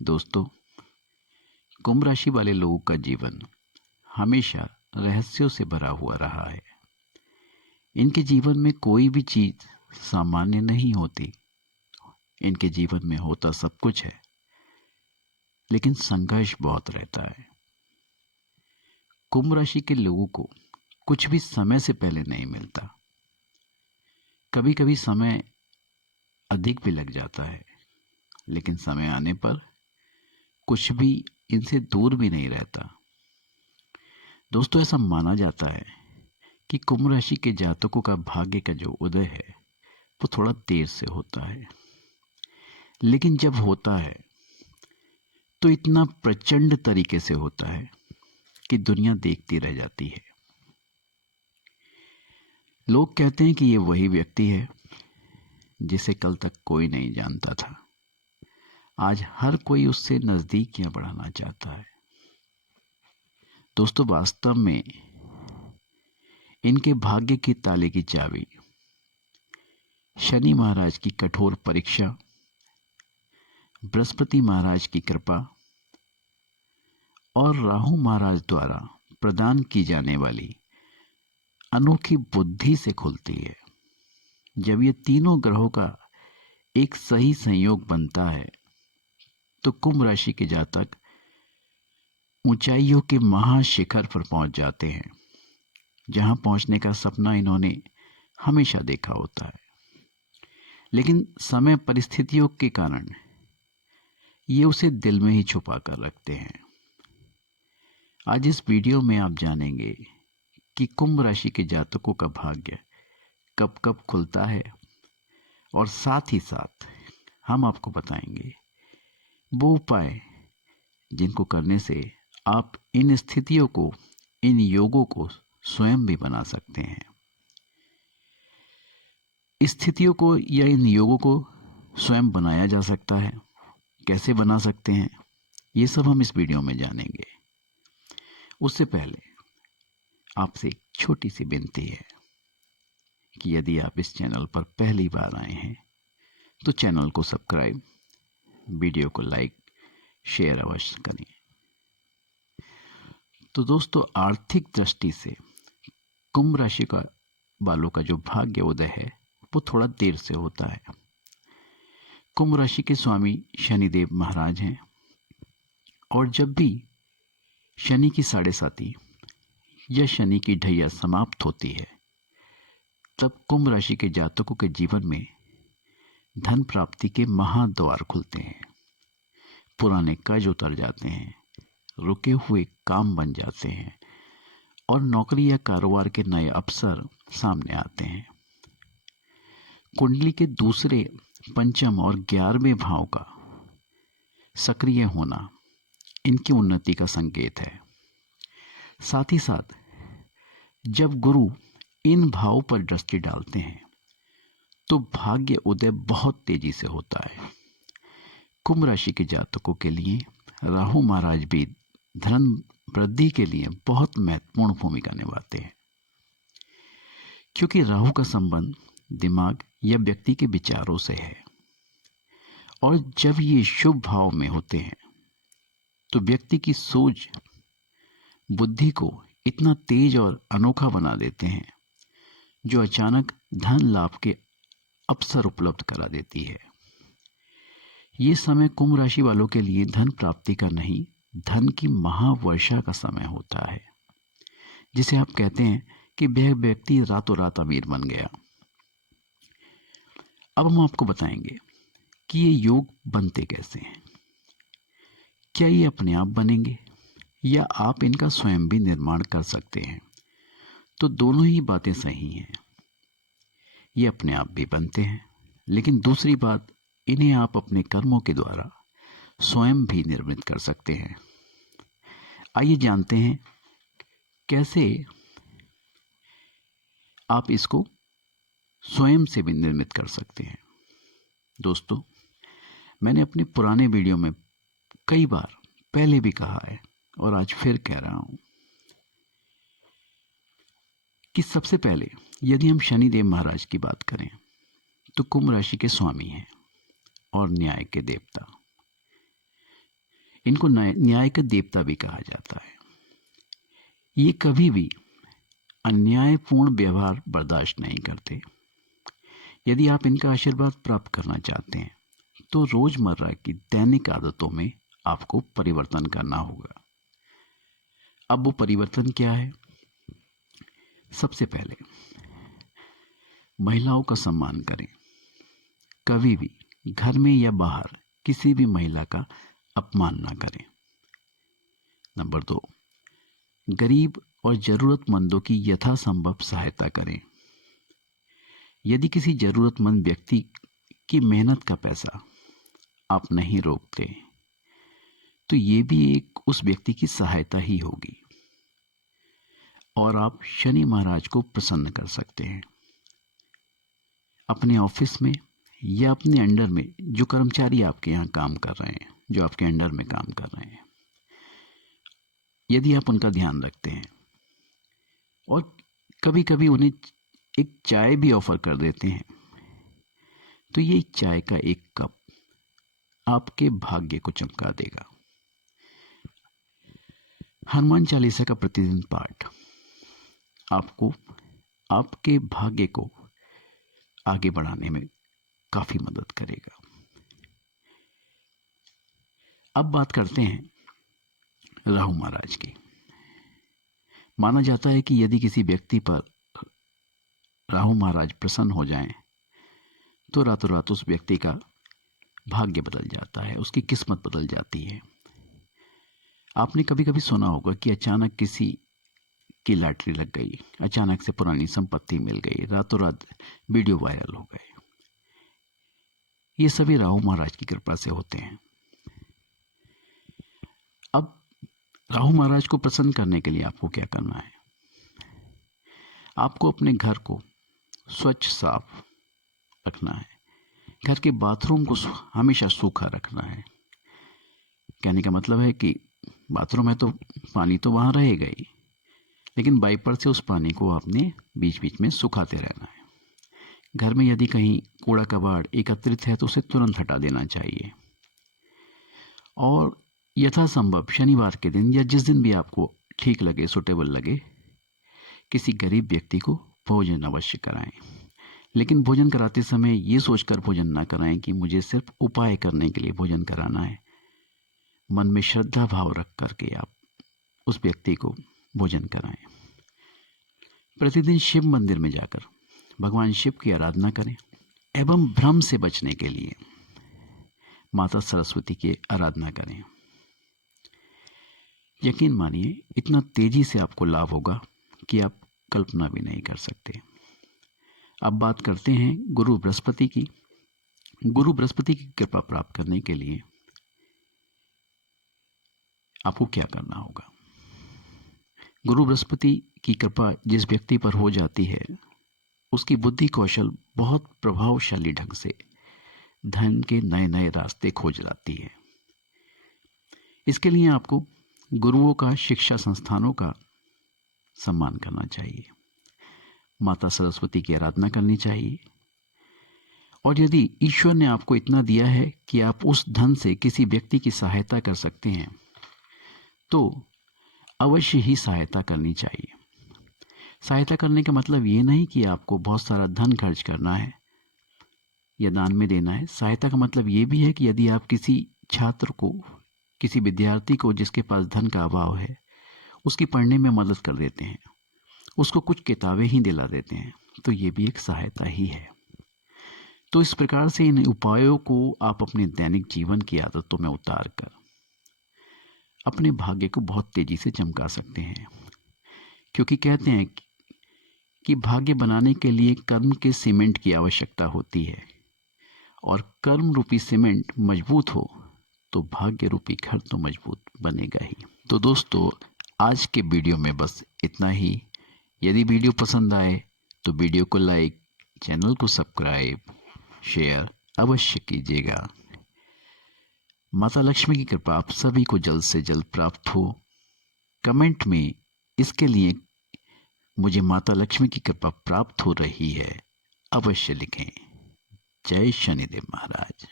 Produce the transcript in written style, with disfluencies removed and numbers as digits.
दोस्तों, कुंभ राशि वाले लोगों का जीवन हमेशा रहस्यों से भरा हुआ रहा है। इनके जीवन में कोई भी चीज सामान्य नहीं होती। इनके जीवन में होता सब कुछ है, लेकिन संघर्ष बहुत रहता है। कुंभ राशि के लोगों को कुछ भी समय से पहले नहीं मिलता। कभी कभी समय अधिक भी लग जाता है, लेकिन समय आने पर कुछ भी इनसे दूर भी नहीं रहता। दोस्तों, ऐसा माना जाता है कि कुंभ राशि के जातकों का भाग्य का जो उदय है वो थोड़ा देर से होता है, लेकिन जब होता है तो इतना प्रचंड तरीके से होता है कि दुनिया देखती रह जाती है। लोग कहते हैं कि ये वही व्यक्ति है जिसे कल तक कोई नहीं जानता था। आज हर कोई उससे नजदीकियां बढ़ाना चाहता है। दोस्तों, वास्तव में इनके भाग्य की ताले की चाबी शनि महाराज की कठोर परीक्षा, बृहस्पति महाराज की कृपा और राहु महाराज द्वारा प्रदान की जाने वाली अनोखी बुद्धि से खुलती है। जब ये तीनों ग्रहों का एक सही संयोग बनता है तो कुंभ राशि के जातक ऊंचाइयों के महाशिखर पर पहुंच जाते हैं, जहां पहुंचने का सपना इन्होंने हमेशा देखा होता है। लेकिन समय परिस्थितियों के कारण ये उसे दिल में ही छुपा कर रखते हैं। आज इस वीडियो में आप जानेंगे कि कुंभ राशि के जातकों का भाग्य कब कब खुलता है, और साथ ही साथ हम आपको बताएंगे वो उपाय जिनको करने से आप इन स्थितियों को, इन योगों को स्वयं भी बना सकते हैं। स्थितियों को या इन योगों को स्वयं बनाया जा सकता है। कैसे बना सकते हैं, ये सब हम इस वीडियो में जानेंगे। उससे पहले आपसे एक छोटी सी विनती है कि यदि आप इस चैनल पर पहली बार आए हैं तो चैनल को सब्सक्राइब, वीडियो को लाइक, शेयर अवश्य करें। तो दोस्तों, आर्थिक दृष्टि से कुंभ राशि का वालों का जो भाग्य उदय है वो थोड़ा देर से होता है। कुंभ राशि के स्वामी शनिदेव महाराज हैं, और जब भी शनि की साढ़े साती या शनि की ढैया समाप्त होती है, तब कुंभ राशि के जातकों के जीवन में धन प्राप्ति के महाद्वार खुलते हैं। पुराने कर्ज उतर जाते हैं, रुके हुए काम बन जाते हैं और नौकरी या कारोबार के नए अवसर सामने आते हैं। कुंडली के दूसरे, पंचम और 11वें भाव का सक्रिय होना इनकी उन्नति का संकेत है। साथ ही साथ जब गुरु इन भावों पर दृष्टि डालते हैं तो भाग्य उदय बहुत तेजी से होता है। कुंभ राशि के जातकों के लिए राहु महाराज भी धन वृद्धि के लिए बहुत महत्वपूर्ण भूमिका निभाते हैं, क्योंकि राहु का संबंध दिमाग या व्यक्ति के विचारों से है। और जब ये शुभ भाव में होते हैं तो व्यक्ति की सोच, बुद्धि को इतना तेज और अनोखा बना देते हैं जो अचानक धन लाभ के अवसर उपलब्ध करा देती है। ये समय कुंभ राशि वालों के लिए धन प्राप्ति का नहीं, धन की महावर्षा का समय होता है, जिसे आप कहते हैं कि वह व्यक्ति रातों रात अमीर बन गया। अब हम आपको बताएंगे कि ये योग बनते कैसे हैं। क्या ये अपने आप बनेंगे या आप इनका स्वयं भी निर्माण कर सकते हैं? तो दोनों ही बातें सही हैं। ये अपने आप भी बनते हैं, लेकिन दूसरी बात, इन्हें आप अपने कर्मों के द्वारा स्वयं भी निर्मित कर सकते हैं। आइए जानते हैं कैसे आप इसको स्वयं से भी निर्मित कर सकते हैं। दोस्तों, मैंने अपने पुराने वीडियो में कई बार पहले भी कहा है और आज फिर कह रहा हूं कि सबसे पहले यदि हम शनिदेव महाराज की बात करें तो कुंभ राशि के स्वामी हैं और न्याय के देवता। इनको न्याय के देवता भी कहा जाता है। ये कभी भी अन्यायपूर्ण व्यवहार बर्दाश्त नहीं करते। यदि आप इनका आशीर्वाद प्राप्त करना चाहते हैं तो रोजमर्रा की दैनिक आदतों में आपको परिवर्तन करना होगा। अब वो परिवर्तन क्या है? सबसे पहले महिलाओं का सम्मान करें। कभी भी घर में या बाहर किसी भी महिला का अपमान ना करें। नंबर 2, गरीब और जरूरतमंदों की यथासंभव सहायता करें। यदि किसी जरूरतमंद व्यक्ति की मेहनत का पैसा आप नहीं रोकते तो ये भी एक उस व्यक्ति की सहायता ही होगी और आप शनि महाराज को प्रसन्न कर सकते हैं। अपने ऑफिस में या अपने अंडर में जो कर्मचारी आपके यहाँ काम कर रहे हैं, जो आपके अंडर में काम कर रहे हैं, यदि आप उनका ध्यान रखते हैं और कभी कभी उन्हें एक चाय भी ऑफर कर देते हैं तो ये चाय का एक कप आपके भाग्य को चमका देगा। हनुमान चालीसा का प्रतिदिन पाठ आपको आपके भाग्य को आगे बढ़ाने में काफी मदद करेगा। अब बात करते हैं राहु महाराज की। माना जाता है कि यदि किसी व्यक्ति पर राहु महाराज प्रसन्न हो जाएं तो रातों रात उस व्यक्ति का भाग्य बदल जाता है, उसकी किस्मत बदल जाती है। आपने कभी कभी सुना होगा कि अचानक किसी की लॉटरी लग गई, अचानक से पुरानी संपत्ति मिल गई, रातों रात वीडियो वायरल हो गए। ये सभी राहु महाराज की कृपा से होते हैं। अब राहु महाराज को प्रसन्न करने के लिए आपको क्या करना है? आपको अपने घर को स्वच्छ साफ रखना है। घर के बाथरूम को हमेशा सूखा रखना है। कहने का मतलब है कि बाथरूम है तो पानी तो वहां रहेगा ही, लेकिन वाइपर से उस पानी को आपने बीच बीच में सुखाते रहना है। घर में यदि कहीं कूड़ा कबाड़ एकत्रित है तो उसे तुरंत हटा देना चाहिए और यथासंभव शनिवार के दिन या जिस दिन भी आपको ठीक लगे, सुटेबल लगे, किसी गरीब व्यक्ति को भोजन अवश्य कराएं। लेकिन भोजन कराते समय ये सोचकर भोजन ना कराएं कि मुझे सिर्फ उपाय करने के लिए भोजन कराना है। मन में श्रद्धा भाव रख करके आप उस व्यक्ति को भोजन कराएं। प्रतिदिन शिव मंदिर में जाकर भगवान शिव की आराधना करें एवं भ्रम से बचने के लिए माता सरस्वती की आराधना करें। यकीन मानिए इतना तेजी से आपको लाभ होगा कि आप कल्पना भी नहीं कर सकते। अब बात करते हैं गुरु बृहस्पति की। गुरु बृहस्पति की कृपा प्राप्त करने के लिए आपको क्या करना होगा? गुरु बृहस्पति की कृपा जिस व्यक्ति पर हो जाती है उसकी बुद्धि कौशल बहुत प्रभावशाली ढंग से धन के नए नए रास्ते खोज लाती है। इसके लिए आपको गुरुओं का, शिक्षा संस्थानों का सम्मान करना चाहिए, माता सरस्वती की आराधना करनी चाहिए और यदि ईश्वर ने आपको इतना दिया है कि आप उस धन से किसी व्यक्ति की सहायता कर सकते हैं तो अवश्य ही सहायता करनी चाहिए। सहायता करने का मतलब ये नहीं कि आपको बहुत सारा धन खर्च करना है या दान में देना है। सहायता का मतलब ये भी है कि यदि आप किसी छात्र को, किसी विद्यार्थी को जिसके पास धन का अभाव है, उसकी पढ़ने में मदद कर देते हैं, उसको कुछ किताबें ही दिला देते हैं, तो ये भी एक सहायता ही है। तो इस प्रकार से इन उपायों को आप अपने दैनिक जीवन की आदतों में उतार कर अपने भाग्य को बहुत तेजी से चमका सकते हैं। क्योंकि कहते हैं कि भाग्य बनाने के लिए कर्म के सीमेंट की आवश्यकता होती है और कर्म रूपी सीमेंट मजबूत हो तो भाग्य रूपी घर तो मजबूत बनेगा ही। तो दोस्तों, आज के वीडियो में बस इतना ही। यदि वीडियो पसंद आए तो वीडियो को लाइक, चैनल को सब्सक्राइब, शेयर अवश्य कीजिएगा। माता लक्ष्मी की कृपा आप सभी को जल्द से जल्द प्राप्त हो। कमेंट में इसके लिए मुझे माता लक्ष्मी की कृपा प्राप्त हो रही है अवश्य लिखें। जय शनिदेव महाराज।